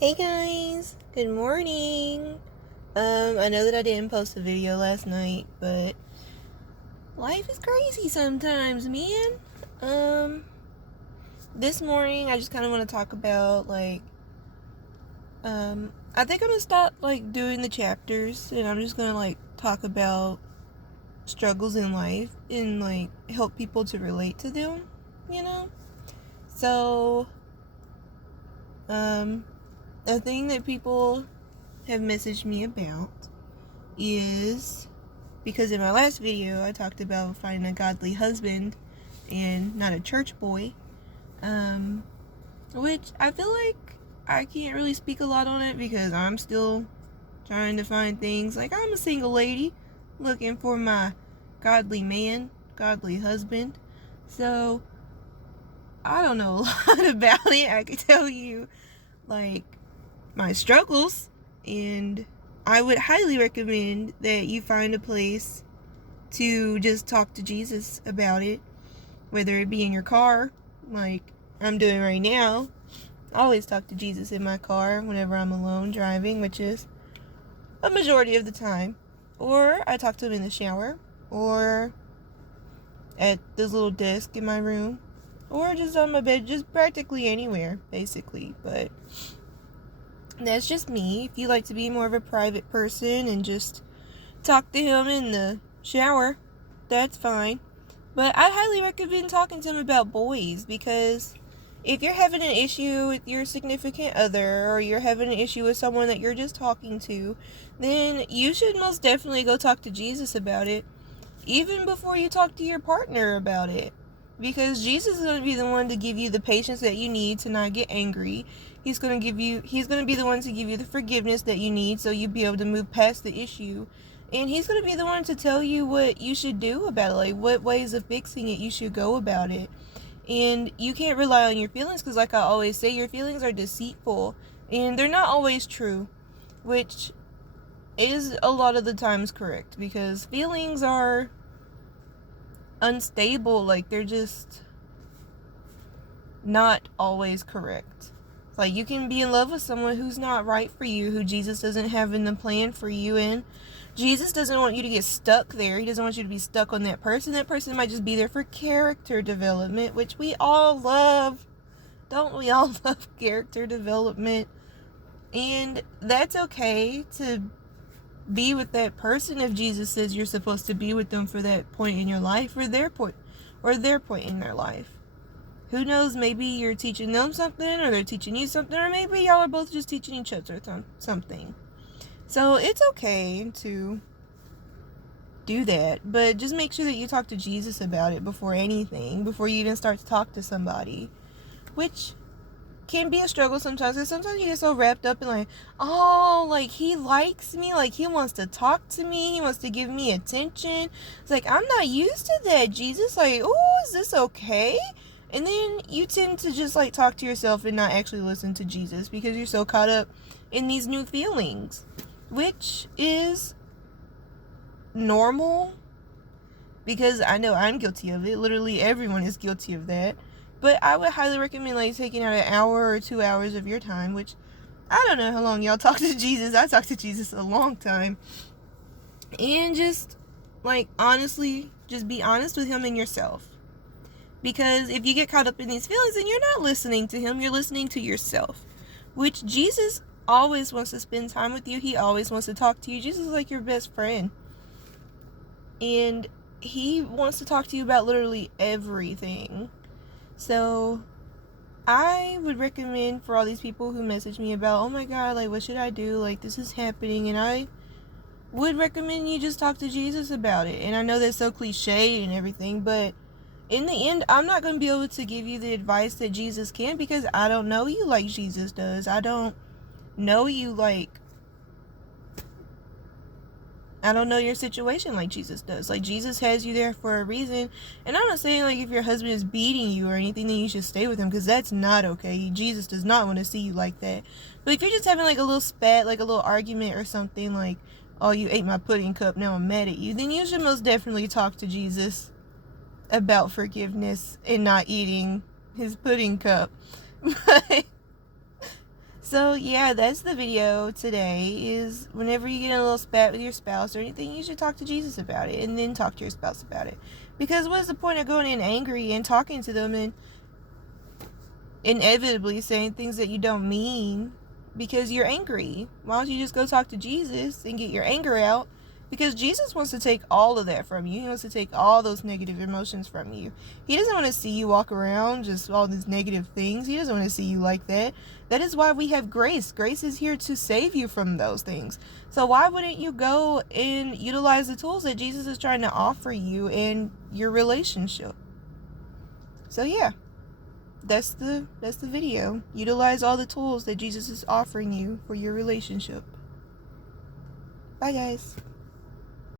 Hey guys, good morning. I know that I didn't post a video last night, but life is crazy sometimes, man. Um, this morning I just kind of want to talk about I think I'm gonna stop doing the chapters, and I'm just gonna talk about struggles in life and help people to relate to them, you know. So, um, a thing that people have messaged me about is because in my last video I talked about finding a godly husband and not a church boy, which I feel like I can't really speak a lot on it because I'm still trying to find things. Like, I'm a single lady looking for my godly man, godly husband. So I don't know a lot about it. I could tell you like my struggles, and I would highly recommend that you find a place to just talk to Jesus about it, whether it be in your car, like I'm doing right now. I always talk to Jesus in my car whenever I'm alone driving, which is a majority of the time. Or I talk to him in the shower, or at this little desk in my room, or just on my bed, just practically anywhere, basically. But that's just me. If you like to be more of a private person and just talk to him in the shower, that's fine. But I highly recommend talking to him about boys, because if you're having an issue with your significant other, or you're having an issue with someone that you're just talking to, then you should most definitely go talk to Jesus about it, even before you talk to your partner about it. Because Jesus is going to be the one to give you the patience that you need to not get angry. He's going to be the one to give you the forgiveness that you need so you'll be able to move past the issue. And he's going to be the one to tell you what you should do about it, like what ways of fixing it you should go about it. And you can't rely on your feelings, because like I always say, your feelings are deceitful and they're not always true, which is a lot of the times correct, because feelings are unstable. Like, they're just not always correct. Like, you can be in love with someone who's not right for you, who Jesus doesn't have in the plan for you, and Jesus doesn't want you to get stuck there. He doesn't want you to be stuck on that person. That person might just be there for character development, which we all love. Don't we all love character development? And that's okay to be with that person if Jesus says you're supposed to be with them for that point in your life, or their point in their life. Who knows, maybe you're teaching them something, or they're teaching you something, or maybe y'all are both just teaching each other something. So it's okay to do that, but just make sure that you talk to Jesus about it before anything, before you even start to talk to somebody, which can be a struggle sometimes, because sometimes you get so wrapped up in he likes me, like he wants to talk to me, he wants to give me attention. It's like, I'm not used to that, Jesus. Like, oh, is this okay? And then you tend to just talk to yourself and not actually listen to Jesus, because you're so caught up in these new feelings, which is normal, because I know I'm guilty of it. Literally everyone is guilty of that. But I would highly recommend taking out an hour or 2 hours of your time, which I don't know how long y'all talk to Jesus. I talk to Jesus a long time. And just honestly, just be honest with him and yourself. Because if you get caught up in these feelings, then you're not listening to him, you're listening to yourself. Which Jesus always wants to spend time with you. He always wants to talk to you. Jesus is like your best friend. And he wants to talk to you about literally everything. So I would recommend, for all these people who message me about, oh my god, what should I do? This is happening. And I would recommend you just talk to Jesus about it. And I know that's so cliche and everything, but in the end, I'm not going to be able to give you the advice that Jesus can, because I don't know you like Jesus does. I don't know you I don't know your situation like Jesus does. Jesus has you there for a reason. And I'm not saying if your husband is beating you or anything, then you should stay with him, because that's not okay. Jesus does not want to see you like that. But if you're just having a little spat, a little argument or something, oh, you ate my pudding cup, now I'm mad at you, then you should most definitely talk to Jesus about forgiveness and not eating his pudding cup. But So yeah, that's the video today. Is whenever you get in a little spat with your spouse or anything, you should talk to Jesus about it, and then talk to your spouse about it. Because what's the point of going in angry and talking to them and inevitably saying things that you don't mean because you're angry? Why don't you just go talk to Jesus and get your anger out? Because Jesus wants to take all of that from you. He wants to take all those negative emotions from you. He doesn't want to see you walk around just all these negative things. He doesn't want to see you like that. That is why we have grace. Grace is here to save you from those things. So why wouldn't you go and utilize the tools that Jesus is trying to offer you in your relationship? So yeah, that's the video. Utilize all the tools that Jesus is offering you for your relationship. Bye guys.